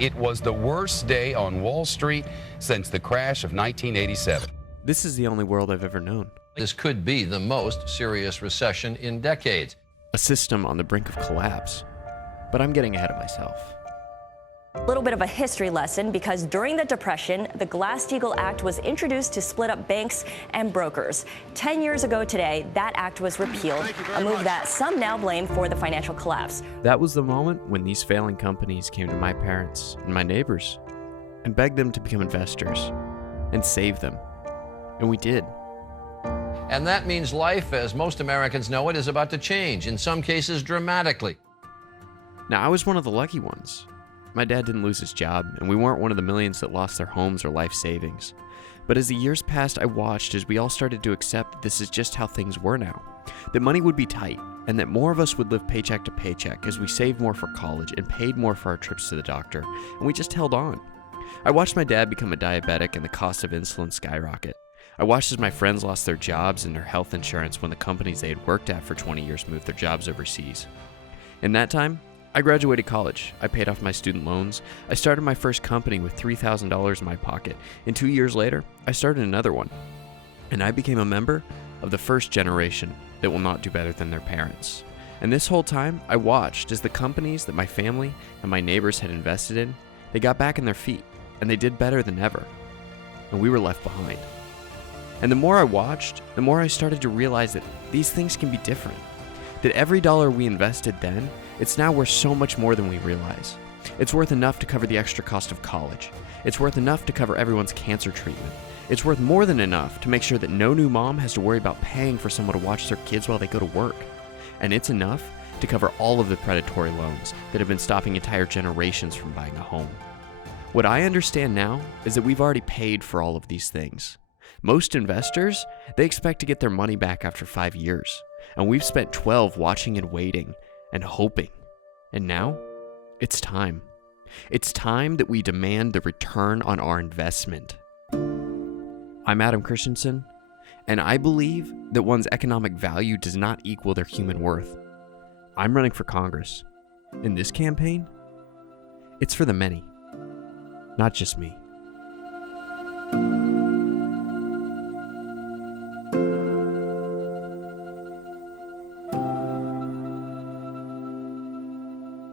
It was the worst day on Wall Street since the crash of 1987. This is the only world I've ever known. This could be the most serious recession in decades. A system on the brink of collapse. But I'm getting ahead of myself. A little bit of a history lesson, because during the Depression, the Glass-Steagall Act was introduced to split up banks and brokers. 10 years ago today, that act was repealed, a move that some now blame for the financial collapse. That was the moment when these failing companies came to my parents and my neighbors and begged them to become investors and save them. And we did. And that means life, as most Americans know it, is about to change, in some cases dramatically. Now, I was one of the lucky ones. My dad didn't lose his job, and we weren't one of the millions that lost their homes or life savings. But as the years passed, I watched as we all started to accept that this is just how things were now. That money would be tight, and that more of us would live paycheck to paycheck as we saved more for college and paid more for our trips to the doctor, and we just held on. I watched my dad become a diabetic and the cost of insulin skyrocket. I watched as my friends lost their jobs and their health insurance when the companies they had worked at for 20 years moved their jobs overseas. In that time, I graduated college, I paid off my student loans, I started my first company with $3,000 in my pocket, and 2 years later, I started another one. And I became a member of the first generation that will not do better than their parents. And this whole time, I watched as the companies that my family and my neighbors had invested in, they got back on their feet, and they did better than ever. And we were left behind. And the more I watched, the more I started to realize that these things can be different. That every dollar we invested then, it's now worth so much more than we realize. It's worth enough to cover the extra cost of college. It's worth enough to cover everyone's cancer treatment. It's worth more than enough to make sure that no new mom has to worry about paying for someone to watch their kids while they go to work. And it's enough to cover all of the predatory loans that have been stopping entire generations from buying a home. What I understand now is that we've already paid for all of these things. Most investors, they expect to get their money back after 5 years. And we've spent 12 watching and waiting and hoping. And now, it's time. It's time that we demand the return on our investment. I'm Adam Christensen, and I believe that one's economic value does not equal their human worth. I'm running for Congress. In this campaign, it's for the many, not just me.